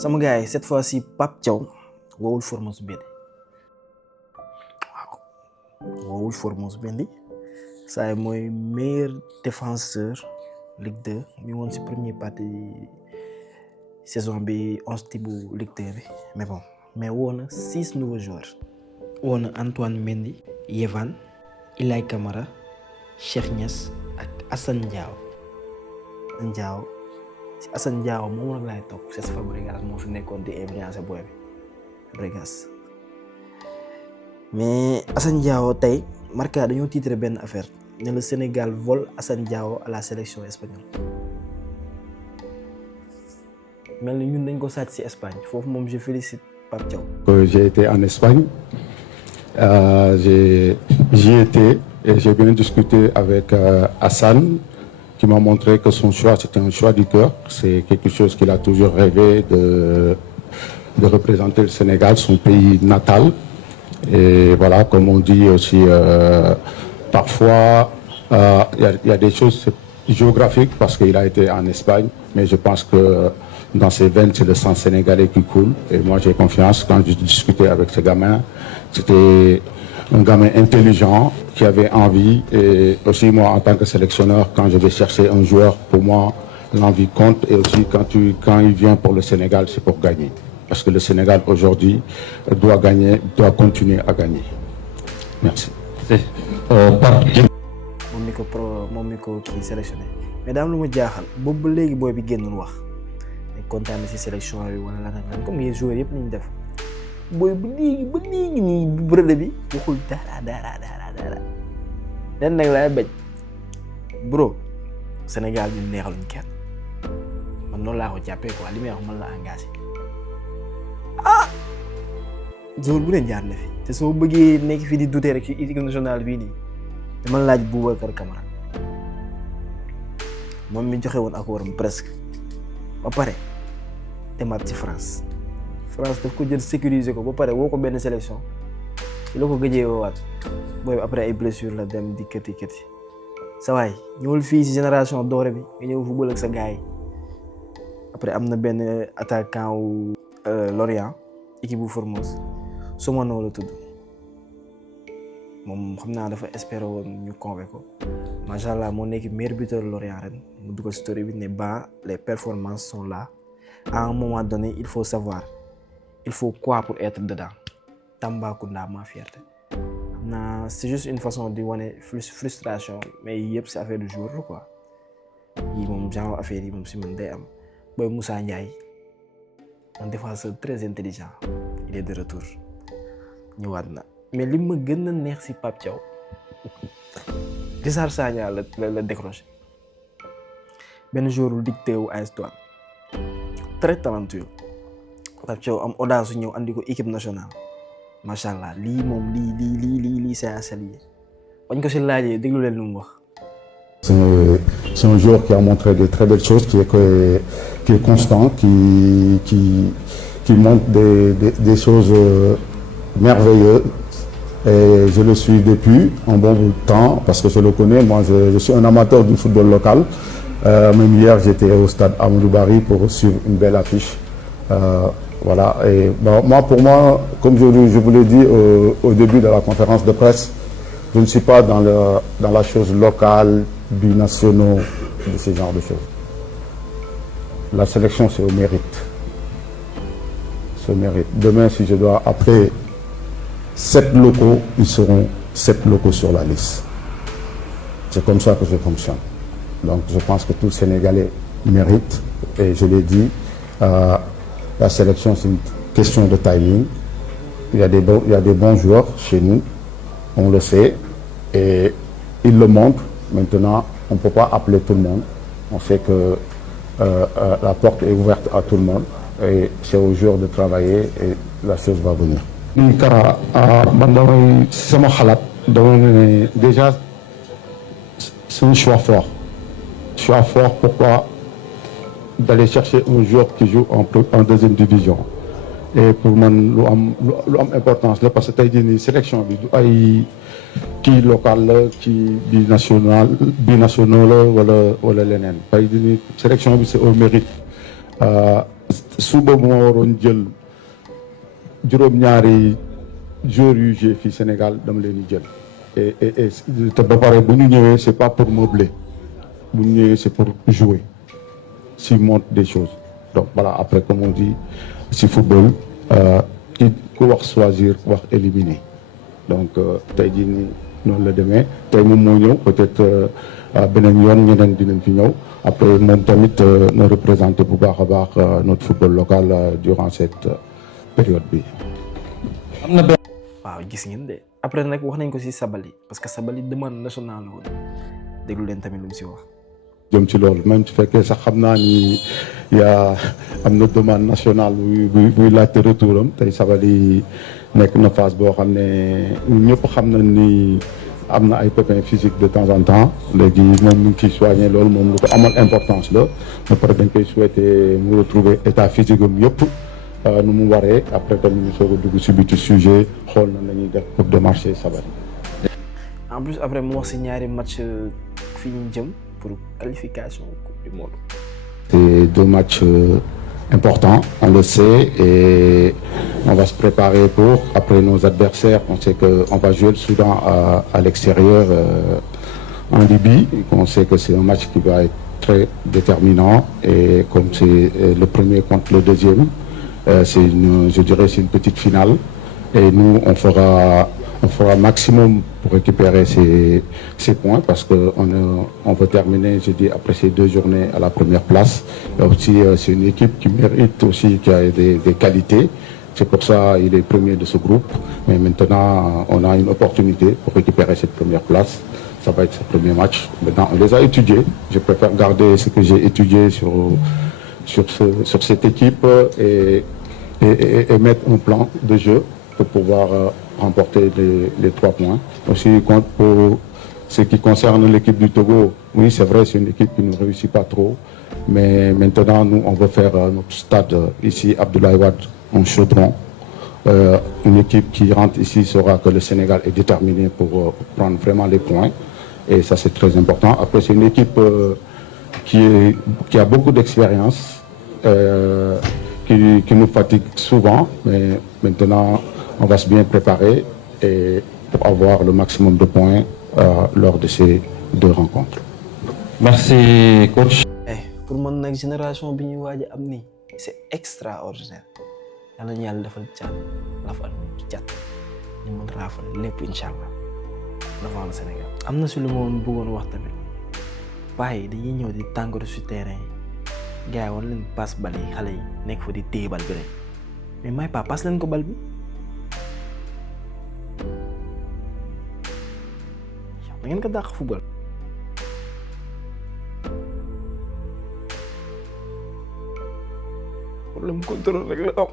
sama gars yi cette fois-ci Pape Thiaw woowul Formose Mendy woowul Formose Mendy saa mooy meilleur défenseur Ligue 2 mi woon ci première partie saison bi 11 bu Ligue 2 bi mais woo na 6 nouveaux joueurs. woo na Antoine Mendy, Yehvan, Ilay Camara, Cheikh Niass ak Assane Diao. Si Assane Diao moom nag laay topp Cesc Fabregas moo fi nekkoon di influencer boy bi Fabregas mais Assane Diao tey Marca dañoo titré benn affaire ne le Sénégal vole Assane Diao à la sélection espagnole mel ni ñun dañ ko sàcc ci Espagne foofu moom je félicite Pape Thiaw. J'ai été en Espagne, j'y étais et j'ai bien discuté avec Assane, qui m'a montré que son choix, c'était un choix du cœur. C'est quelque chose qu'il a toujours rêvé de représenter le Sénégal, son pays natal. Et voilà, comme on dit aussi, parfois, il y a des choses géographiques parce qu'il a été en Espagne, mais je pense que dans ses veines, c'est le sang sénégalais qui coule. Et moi, j'ai confiance. Quand je discutais avec ce gamin, c'était un gamin intelligent qui avait envie. Et aussi, moi, en tant que sélectionneur, quand je vais chercher un joueur, pour moi, l'envie compte. Et aussi, quand il vient pour le Sénégal, c'est pour gagner. Parce que le Sénégal, aujourd'hui, doit gagner, doit continuer à gagner. Merci. moom mi ko kii sélectionné mais daam lu ma jaaxal boobu ba léegi booy bi génnul wax ne kontaan na ci sélection bi wala lan ak lan comme les joueurs yëpp nañ def booy ba léegi nii brode bi waxul dara den nag laay bañ bro Sénégal ñu neexaluñ kenn man noonu laa ko jàppee quoi li may wax man la engagé joueur bu leen jaar na fi te soo bëggee nekk fii di douter rek ci équipe nationale bii nii dama laaj Boubacar Camara moom mi joxe woon accord am presque ba pare demaat ci France daf ko jël sécuriser ko ba pare woo ko benn sélection ci la ko gëjee woowaat booy bi après ay blessure la dem di kërti sa waay ñëwul fii ci génération dorée bi nga ñëw football ak sa gars yi après am na benn attaquant wu Lorient équipe bu Formose Somano la tudd moom xam naa dafa espérer woon ñu convaincre ko macha allah moo nekk meilleur buteur Lorient ren mu dugal story bi ne les performances sont là à un moment donné il faut savoir il faut quoi pour être dedans Tambacounda ma fierté xam naa c'est juste une façon di wane frustration mais yëpp c'est affaire du jour la quoi yi moom genre affaire yi moom si man day am Boy Moussa Ndiaye un défenseur très intelligent il est de retour ñëwaat na mais li ma gën a neex ci Pape Thiaw Richard Sagna la décroché benn joueur Ligue 2 wu AS Douanes très talentueux Pape Thiaw am audace ñëw andi ko équipe nationale macha allah lii moom lii c'est à saluer bañ ko ci laajee déglu leen lu mu wax. C'est un joueur qui a montré de très belles choses, qui est constant, qui montre des choses merveilleuses. Et je le suis depuis un bon bout de temps parce que je le connais. Moi, je suis un amateur du football local. Même hier, j'étais au stade Amadou Barry pour suivre une belle affiche. Voilà. Et pour moi, comme je vous l'ai dit au début de la conférence de presse, je ne suis pas dans la chose locale, binationaux, de ce genre de choses. La sélection, c'est au mérite. C'est au mérite. Demain, si je dois appeler 7 locaux, ils seront 7 locaux sur la liste. C'est comme ça que je fonctionne. Donc je pense que tout Sénégalais mérite. Et je l'ai dit, la sélection, c'est une question de timing. Il y a des bons joueurs chez nous, on le sait, et ils le montrent. Maintenant, on ne peut pas appeler tout le monde. On sait que la porte est ouverte à tout le monde. Et c'est aux joueurs de travailler et la chose va venir. Kara man damay sama xalaat dama ne déjà c'est un choix fort pourquoi d'aller chercher un joueur qui joue en deuxième division et pour man lu am importance la parce que tey jii nii sélection bi du ay kii local la kii binationaux la wala leneen tey jii nii sélection bi c'est au mérite suba moo waroon jël juróom-ñaari joueurs yu joué fii Sénégal dama leen di jël et te ba pare bu ñu ñëwee c'est pas pour meubler bu ñu ñëwee c'est pour jouer s'il montre des choses donc voilà après comme on dit si football ku wax choisir wax éliminer donc tey jii nii noonu la demee tey moom moo ñëw peut-être beneen yoon ñeneen dinañ fi ñëw après moom tamit na représenté bu baax a baax notre football local durant cette période bi. am na benn. waaw gis ngeen de après nag wax nañ ko ci Sabaly parce que Sabaly demande nationale la woon déglu leen tamit lu mu ci wax. jëm ci loolu même su fekkee sax xam naa ni am na demande nationale buy laajte retour am tey Sabaly nekk na phase boo xam ne ñun ñëpp xam nañ ni am na ay pépins physiques de temps en temps léegi moom mu ngi ciy soigné loolu moom lu ko amal importance la ba pare dañ koy souhaiter mu retrouver état physique am yëpp nu mu waree après tamit ñu soog a dugg si biti sujet xool na la ñuy def pour démarcher Sabaly. en plus après mu wax ci ñaari match fi ñu jëm pour qualification coupe du monde. C'est deux matchs importants, on le sait, et on va se préparer pour. Après nos adversaires, on sait qu'on va jouer le Soudan à l'extérieur en Libye. On sait que c'est un match qui va être très déterminant, et comme c'est le premier contre le deuxième, je dirais c'est une petite finale, et nous on fera maximum pour récupérer ces points parce que on veut terminer, je dis, après ces 2 journées à la première place. Et aussi, c'est une équipe qui mérite aussi, qui a des qualités. C'est pour ça qu'il est premier de ce groupe. Mais maintenant, on a une opportunité pour récupérer cette première place. Ça va être ce premier match. Maintenant, on les a étudiés. Je préfère garder ce que j'ai étudié sur cette équipe et mettre un plan de jeu pour pouvoir remporter les 3 points. Aussi, pour ce qui concerne l'équipe du Togo, oui, c'est vrai, c'est une équipe qui ne réussit pas trop. Mais maintenant, nous, on veut faire notre stade ici, Abdoulaye Wade, en chaudron. Une équipe qui rentre ici saura que le Sénégal est déterminé pour prendre vraiment les points. Et ça, c'est très important. Après, c'est une équipe qui a beaucoup d'expérience, qui nous fatigue souvent. Mais maintenant, on va se bien préparer et pour avoir le maximum de points lors de ces 2 rencontres. Merci coach. pour man nag génération bi ñuy waaj a am nii c'est extraordinaire yàlla ñu yàlla defal cat lafal cat ñu mën raafal lépp incha allah devant le Sénégal. am na si lu ma woon bëggoon wax tamit paa yi dañuy ñëw di tàngatu si terrain yi gars yi war leen passe bal yi xale yi nekk fa di téye bal bi rek mais may pas passe leen ko bal bi. da ngeen ko dàq football. problème contrôle rek la am.